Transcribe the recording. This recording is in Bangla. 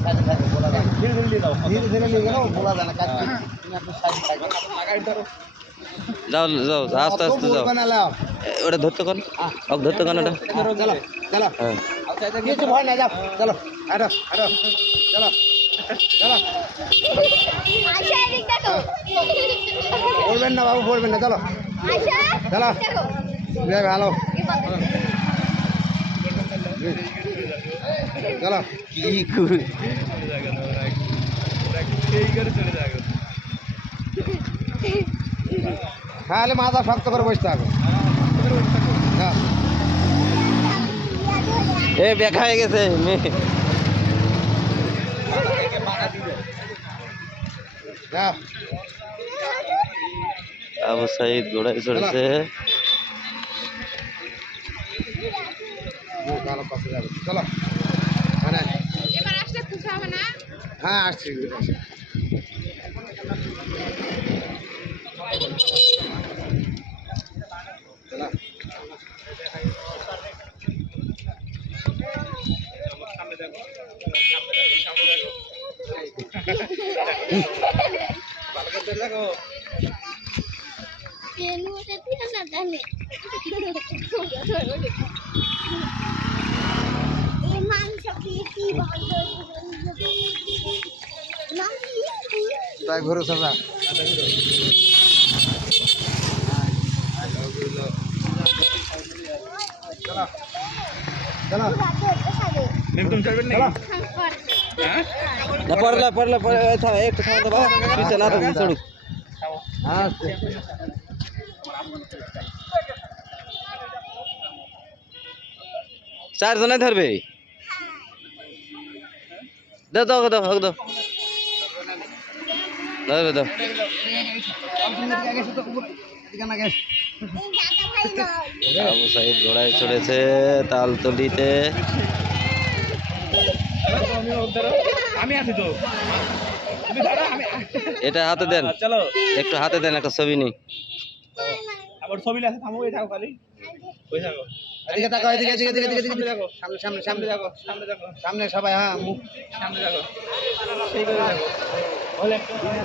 ধীরে ধীরে নিয়ে যাও, ধীরে ধীরে নিয়ে গেলেও বলা যায় না কাজ তুমি একটু সাইড লাগাই ধরো। যাও যাও আস্তে আস্তে যাও ওটা ধরতে কোন ধরতে কোন ওটা চলো চলো হ্যাঁ কিছু ভয় না যাও চলো হাঁটো হাঁটো চলো চলো বলবেন না বাবু বলবেন না চলো চলো ভালো চলো কি করে তাহলে মাথা শক্ত করে বসতে হবে হ্যাঁ এ দেখা হয়ে গেছে মেয়ে হ্যাঁ আবু সাইদ ঘোড়ায় চড়েছে চলো হ্যাঁ আসছি তাই ঘুরে সবা চলো একদম চলবেন না হ্যাঁ না পড়লা পড়লা একটু থামো তো বাবা পিছে না তো চড়ুক হ্যাঁ চারজনে ধরবে দাও দাও দাও দাও দাও ধরবে দাও আবু সাইদ ঘোড়ায় চড়েছে তালতলিতে আমি আছি তো তুমি ধরো আমি এটা হাতে দেন চলো একটু হাতে দেন একটা ছবি নেই আবার ছবি আছে থামো এই থাকো খালি ওই থাকো এদিকে তাকাও এদিকে এদিকে এদিকে এদিকে সামনে দেখো সামনে সামনে সামনে সামনে দেখো সামনে দেখো সামনে সবাই হ্যাঁ মুখ সামনে দেখো সেই করে দেখো বলে